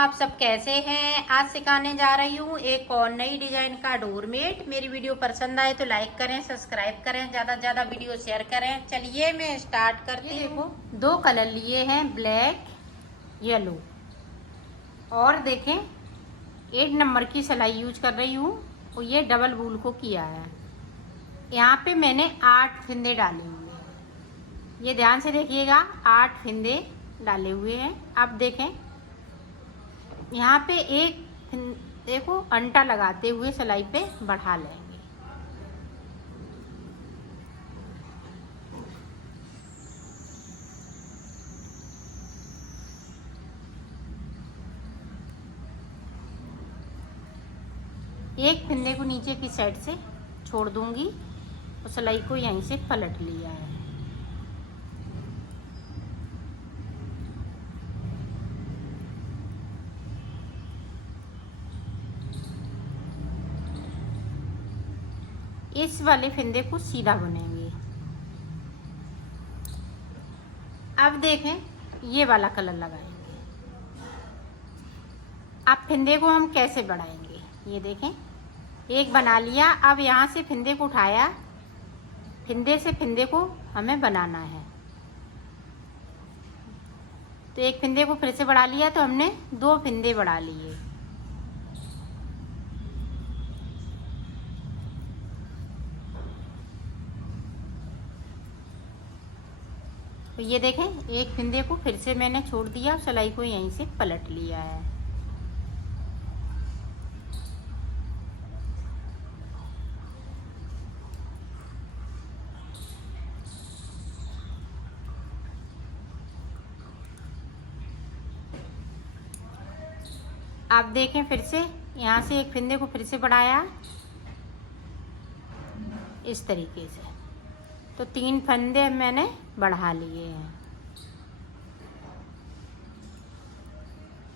आप सब कैसे हैं। आज सिखाने जा रही हूँ एक और नई डिजाइन का डोरमेट। मेरी वीडियो पसंद आए तो लाइक करें, सब्सक्राइब करें, ज़्यादा से ज़्यादा वीडियो शेयर करें। चलिए मैं स्टार्ट करती हूँ। देखो 2 कलर लिए हैं, ब्लैक येलो, और देखें 8 नंबर की सिलाई यूज कर रही हूँ और ये डबल वूल को किया है। यहाँ पे मैंने 8 फिंदे डाले हुए हैं, ये ध्यान से देखिएगा, 8 फिंदे डाले हुए हैं। अब देखें यहाँ पे एक देखो अंटा लगाते हुए सिलाई पे बढ़ा लेंगे। एक फिंदे को नीचे की साइड से छोड़ दूंगी और सिलाई को यहीं से पलट लिया है। इस वाले फिंदे को सीधा बुनेंगे। अब देखें ये वाला कलर लगाएंगे। अब फिंदे को हम कैसे बढ़ाएंगे, ये देखें एक बना लिया। अब यहाँ से फिंदे को उठाया, फिंदे से फिंदे को हमें बनाना है। तो एक फिंदे को फिर से बढ़ा लिया, तो हमने 2 फिंदे बढ़ा लिए। तो ये देखें एक फिंदे को फिर से मैंने छोड़ दिया, सिलाई को यहीं से पलट लिया है। आप देखें फिर से यहाँ से एक फिंदे को फिर से बढ़ाया इस तरीके से, तो 3 फंदे मैंने बढ़ा लिए हैं।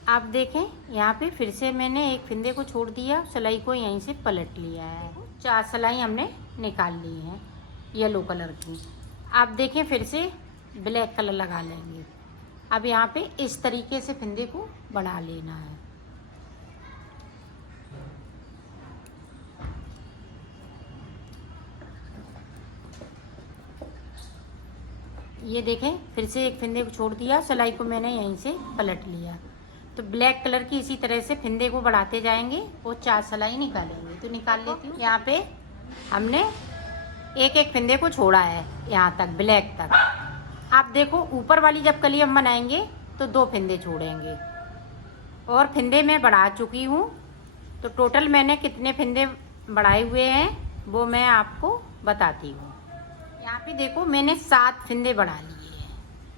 आप देखें यहाँ पे फिर से मैंने एक फिंदे को छोड़ दिया, सिलाई को यहीं से पलट लिया है। 4 सिलाई हमने निकाल ली हैं येलो कलर की। आप देखें फिर से ब्लैक कलर लगा लेंगे। अब यहाँ पे इस तरीके से फिंदे को बढ़ा लेना है। ये देखें फिर से एक फिंदे को छोड़ दिया, सिलाई को मैंने यहीं से पलट लिया। तो ब्लैक कलर की इसी तरह से फिंदे को बढ़ाते जाएंगे और 4 सिलाई निकालेंगे। तो निकाल लेती हूँ। यहाँ पे हमने एक एक फिंदे को छोड़ा है यहाँ तक, ब्लैक तक। आप देखो ऊपर वाली जब कली हम बनाएंगे तो 2 फिंदे छोड़ेंगे, और फिंदे मैं बढ़ा चुकी हूँ। तो टोटल मैंने कितने फिंदे बढ़ाए हुए हैं वो मैं आपको बताती हूँ। यहाँ पे देखो मैंने 7 फिंदे बढ़ा लिए हैं।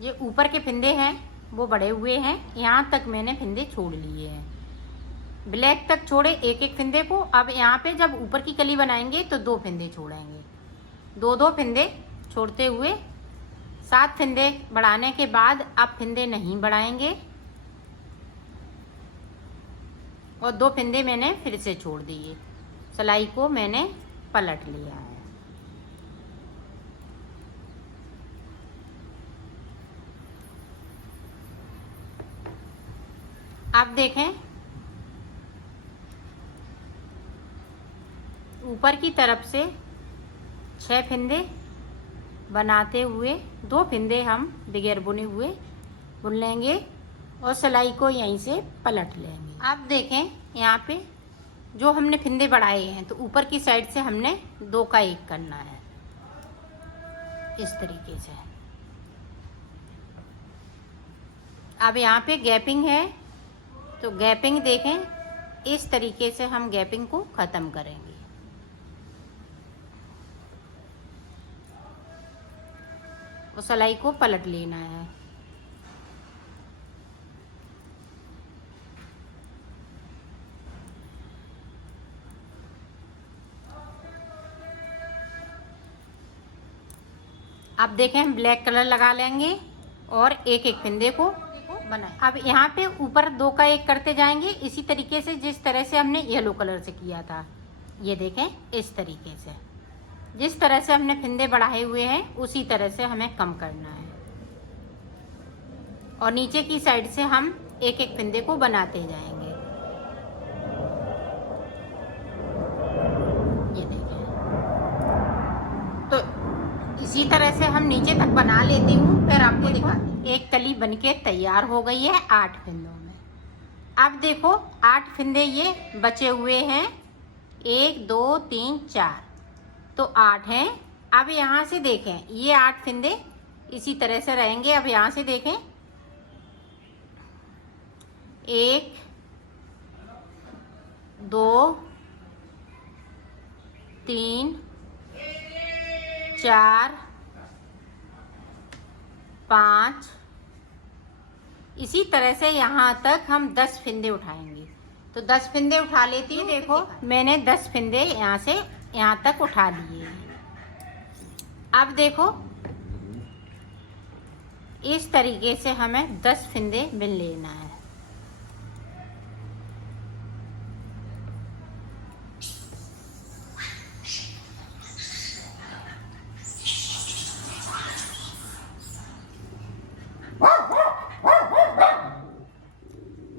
ये ऊपर के फिंदे हैं वो बढ़े हुए हैं, यहाँ तक मैंने फिंदे छोड़ लिए हैं। ब्लैक तक छोड़े एक एक फिंदे को। अब यहाँ पे जब ऊपर की कली बनाएंगे तो 2 फिंदे छोड़ेंगे, 2 फिंदे छोड़ते हुए 7 फिंदे बढ़ाने के बाद अब फिंदे नहीं बढ़ाएंगे, और 2 फिंदे मैंने फिर से छोड़ दिए, सिलाई को मैंने पलट लिया है। आप देखें ऊपर की तरफ से 6 फिंदे बनाते हुए 2 फिंदे हम बगैर बुने हुए बुन लेंगे और सिलाई को यहीं से पलट लेंगे। आप देखें यहाँ पे जो हमने फिंदे बढ़ाए हैं, तो ऊपर की साइड से हमने 2 का 1 करना है इस तरीके से। अब यहाँ पे गैपिंग है, तो गैपिंग देखें इस तरीके से हम गैपिंग को ख़त्म करेंगे। और सिलाई को पलट लेना है। अब देखें हम ब्लैक कलर लगा लेंगे और एक एक फिंदे को बनाए। अब यहाँ पे ऊपर 2 का 1 करते जाएंगे इसी तरीके से जिस तरह से हमने येलो कलर से किया था। ये देखें इस तरीके से जिस तरह से हमने फिंदे बढ़ाए हुए हैं उसी तरह से हमें कम करना है। और नीचे की साइड से हम एक एक फिंदे को बनाते जाएंगे। ये देखें, तो इसी तरह से हम नीचे तक बना लेती हूँ, फिर आपको दिखाती हूँ। एक कली बनके तैयार हो गई है 8 फिंदों में। अब देखो 8 फिंदे ये बचे हुए हैं, 1 2 3 4, तो 8 हैं। अब यहाँ से देखें, ये 8 फिंदे इसी तरह से रहेंगे। अब यहाँ से देखें, 1 2 3 4 5, इसी तरह से यहाँ तक हम 10 फिंदे उठाएंगे। तो 10 फिंदे उठा लेती हूँ। देखो मैंने 10 फिंदे यहाँ से यहाँ तक उठा लिए। अब देखो इस तरीके से हमें 10 फिंदे बिन लेना है।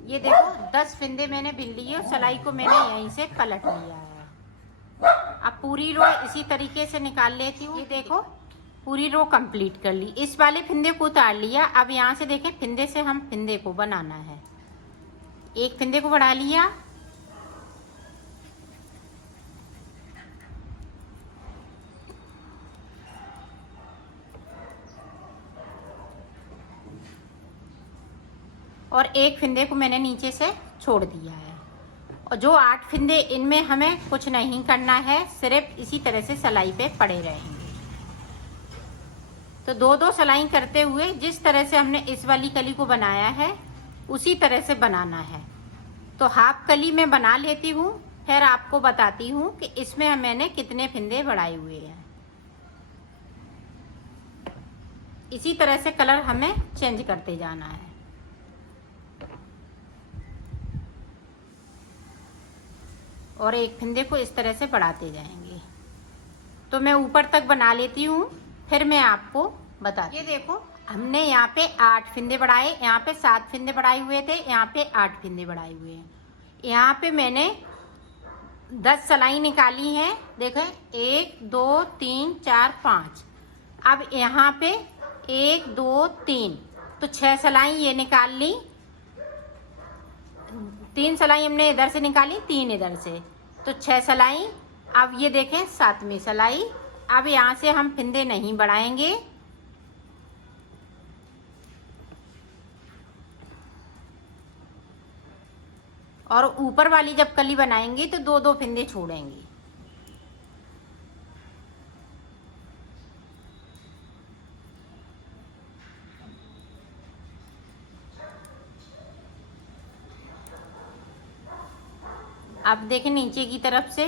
ये देखो 10 फिंदे मैंने बिन लिए और सिलाई को मैंने यहीं से पलट लिया है। अब पूरी रो इसी तरीके से निकाल लेती हूँ। ये देखो पूरी रो कंप्लीट कर ली। इस वाले फिंदे को उतार लिया। अब यहाँ से देखें, फिंदे से हम फिंदे को बनाना है। एक फिंदे को बढ़ा लिया, और एक फिंदे को मैंने नीचे से छोड़ दिया है। और जो 8 फिंदे, इनमें हमें कुछ नहीं करना है, सिर्फ इसी तरह से सिलाई पे पड़े रहेंगे। तो 2-2 सिलाई करते हुए जिस तरह से हमने इस वाली कली को बनाया है उसी तरह से बनाना है। तो हाफ कली में बना लेती हूँ, फिर आपको बताती हूँ कि इसमें मैंने कितने फिंदे बढ़ाए हुए हैं। इसी तरह से कलर हमें चेंज करते जाना है। और एक फिंदे को इस तरह से बढ़ाते जाएंगे। तो मैं ऊपर तक बना लेती हूँ, फिर मैं आपको बताती हूँ। ये देखो हमने यहाँ पे 8 फिंदे बढ़ाए, यहाँ पे 7 फिंदे बढ़ाए हुए थे, यहाँ पे 8 फिंदे बढ़ाए हुए हैं। यहाँ पे मैंने 10 सिलाई निकाली है। देखें 1 2 3 4 5। अब यहाँ पे 1 2 3, तो 6 सिलाई ये निकाल ली। 3 सिलाई हमने इधर से निकाली, 3 इधर से, तो 6 सिलाई। अब ये देखें 7वीं सिलाई। अब यहाँ से हम फिंदे नहीं बढ़ाएंगे, और ऊपर वाली जब कली बनाएंगे तो 2-2 फिंदे छोड़ेंगे। अब देखें नीचे की तरफ से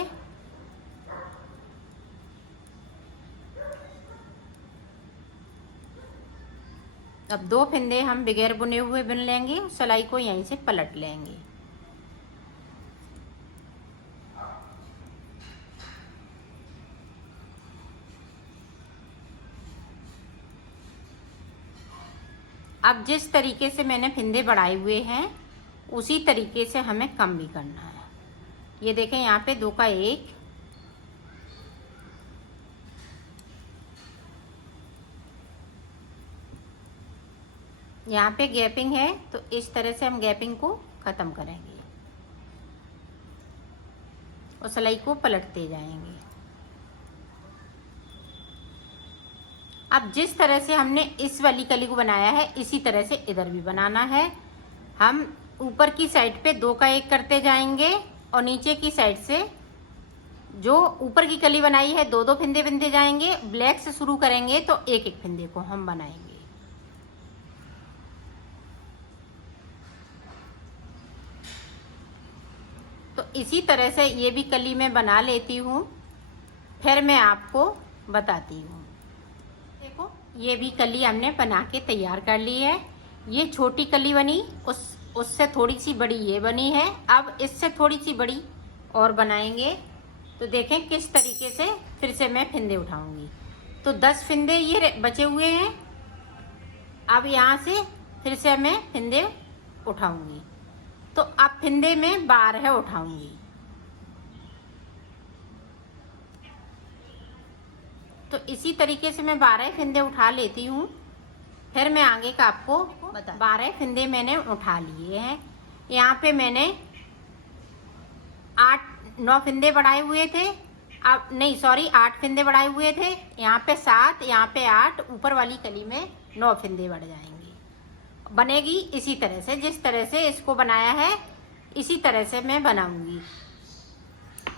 अब 2 फिंदे हम बगैर बुने हुए बुन लेंगे, सिलाई को यहीं से पलट लेंगे। अब जिस तरीके से मैंने फिंदे बढ़ाए हुए हैं उसी तरीके से हमें कम भी करना है। ये देखें यहाँ पे 2 का 1, यहाँ पे गैपिंग है, तो इस तरह से हम गैपिंग को ख़त्म करेंगे और सिलाई को पलटते जाएंगे। अब जिस तरह से हमने इस वाली कली को बनाया है इसी तरह से इधर भी बनाना है। हम ऊपर की साइड पे 2 का 1 करते जाएंगे और नीचे की साइड से जो ऊपर की कली बनाई है 2-2 फिंदे बिनते जाएंगे। ब्लैक से शुरू करेंगे तो 1-1 फिंदे को हम बनाएंगे। तो इसी तरह से ये भी कली मैं बना लेती हूँ, फिर मैं आपको बताती हूँ। देखो ये भी कली हमने बना के तैयार कर ली है। ये छोटी कली बनी, उससे थोड़ी सी बड़ी ये बनी है। अब इससे थोड़ी सी बड़ी और बनाएंगे। तो देखें किस तरीके से फिर से मैं फिंदे उठाऊंगी। तो 10 फिंदे ये बचे हुए हैं। अब यहाँ से फिर से मैं फिंदे उठाऊंगी। तो अब फिंदे में 12 उठाऊंगी। तो इसी तरीके से मैं 12 फिंदे उठा लेती हूँ। फिर मैं आगे का आपको बता। 12 फिंदे मैंने उठा लिए हैं। यहाँ पे मैंने 8-9 फिंदे बढ़ाए हुए थे। अब नहीं, सॉरी, 8 फिंदे बढ़ाए हुए थे। यहाँ पे 7, यहाँ पे 8, ऊपर वाली कली में 9 फिंदे बढ़ जाएंगे। बनेगी इसी तरह से, जिस तरह से इसको बनाया है इसी तरह से मैं बनाऊंगी।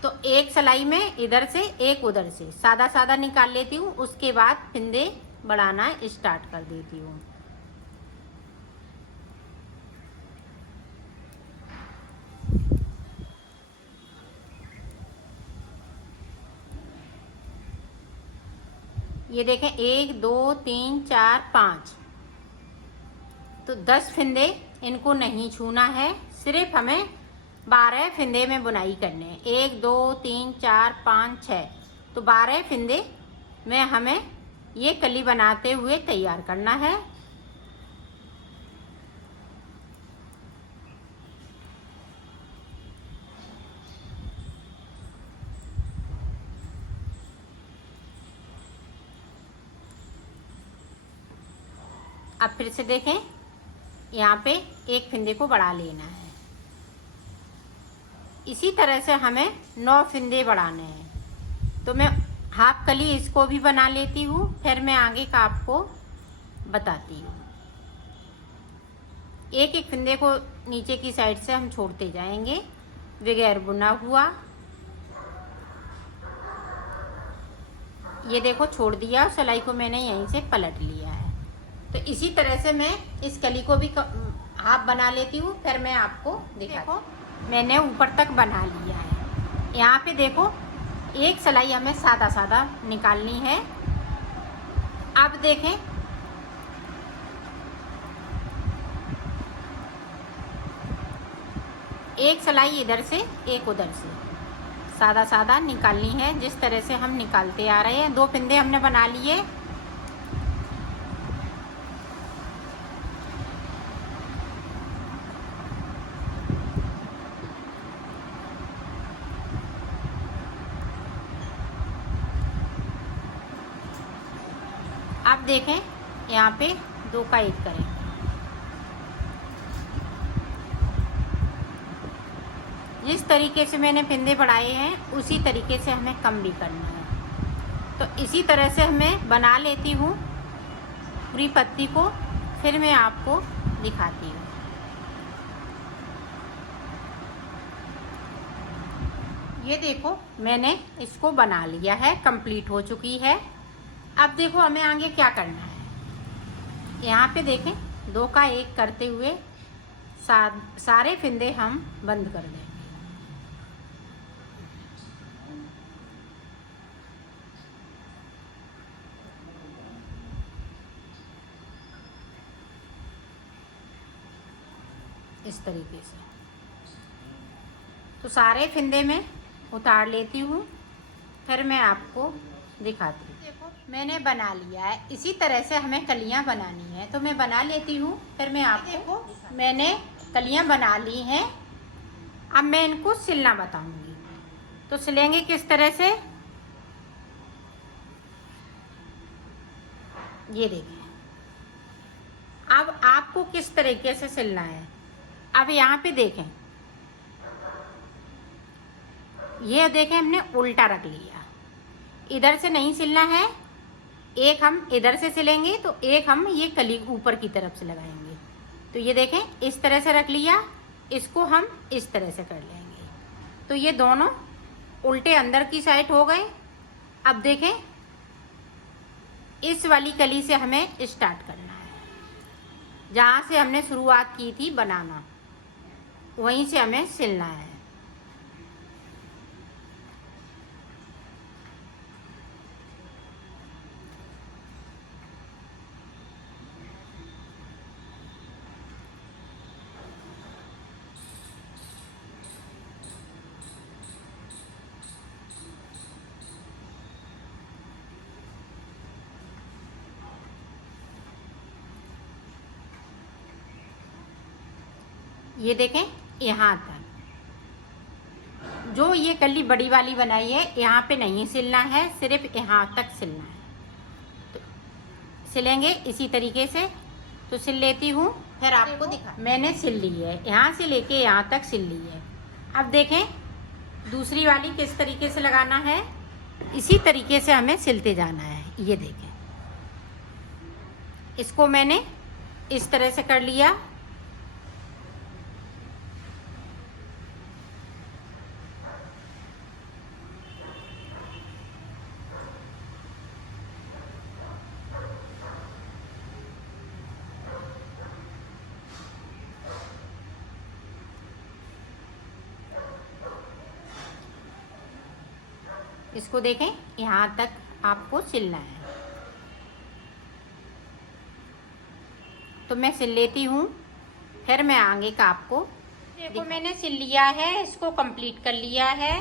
तो एक सिलाई में इधर से एक उधर से सादा सादा निकाल लेती हूँ। उसके बाद फिंदे बढ़ाना स्टार्ट कर देती हूँ। ये देखें, 1 2 3 4 5, तो 10 फिंदे इनको नहीं छूना है। सिर्फ हमें 12 फिंदे में बुनाई करने हैं। 1 2 3 4 5 6, तो 12 फिंदे में हमें ये कली बनाते हुए तैयार करना है। अब फिर से देखें, यहाँ पे एक फिंदे को बढ़ा लेना है। इसी तरह से हमें 9 फिंदे बढ़ाने हैं। तो मैं हाफ कली इसको भी बना लेती हूँ, फिर मैं आगे का आपको बताती हूँ। एक एक फिंदे को नीचे की साइड से हम छोड़ते जाएंगे बगैर बुना हुआ। ये देखो, छोड़ दिया, सिलाई को मैंने यहीं से पलट लिया है। तो इसी तरह से मैं इस कली को भी हाफ बना लेती हूँ, फिर मैं आपको दिखाती हूँ। मैंने ऊपर तक बना लिया है। यहाँ पे देखो, एक सिलाई हमें सादा सादा निकालनी है। अब देखें, एक सिलाई इधर से एक उधर से सादा सादा निकालनी है, जिस तरह से हम निकालते आ रहे हैं। 2 फिंदे हमने बना लिए। अब देखें, यहाँ पे 2 का 1 करें। जिस तरीके से मैंने फिंदे बढ़ाए हैं उसी तरीके से हमें कम भी करना है। तो इसी तरह से मैं बना लेती हूँ पूरी पत्ती को, फिर मैं आपको दिखाती हूँ। ये देखो, मैंने इसको बना लिया है, कंप्लीट हो चुकी है। अब देखो, हमें आगे क्या करना है। यहाँ पे देखें, 2 का 1 करते हुए सारे फिंदे हम बंद कर देंगे। इस तरीके से तो सारे फिंदे में उतार लेती हूँ, फिर मैं आपको दिखाती हूँ। देखो, मैंने बना लिया है। इसी तरह से हमें कलियाँ बनानी है, तो मैं बना लेती हूँ, फिर मैं आपको। देखो, मैंने कलियाँ बना ली हैं। अब मैं इनको सिलना बताऊंगी। तो सिलेंगे किस तरह से, ये देखिए। अब आपको किस तरीके से सिलना है। अब यहाँ पे देखें, ये देखें, हमने उल्टा रख लिया। इधर से नहीं सिलना है, एक हम इधर से सिलेंगे, तो एक हम ये कली ऊपर की तरफ से लगाएंगे। तो ये देखें, इस तरह से रख लिया, इसको हम इस तरह से कर लेंगे। तो ये दोनों उल्टे अंदर की साइड हो गए। अब देखें, इस वाली कली से हमें स्टार्ट करना है। जहाँ से हमने शुरुआत की थी बनाना, वहीं से हमें सिलना है। ये देखें यहाँ तक। जो ये कली बड़ी वाली बनाई है यहाँ पे नहीं सिलना है, सिर्फ यहाँ तक सिलना है। तो सिलेंगे इसी तरीके से। तो सिल लेती हूँ, फिर आपको दिखा। मैंने सिल ली है, यहाँ से लेके यहाँ तक सिल ली है। अब देखें दूसरी वाली किस तरीके से लगाना है, इसी तरीके से हमें सिलते जाना है। ये देखें, इसको मैंने इस तरह से कर लिया। इसको देखें यहाँ तक आपको सिलना है। तो मैं सिल लेती हूँ, फिर मैं आगे का आपको। देखो मैंने सिल लिया है, इसको कंप्लीट कर लिया है।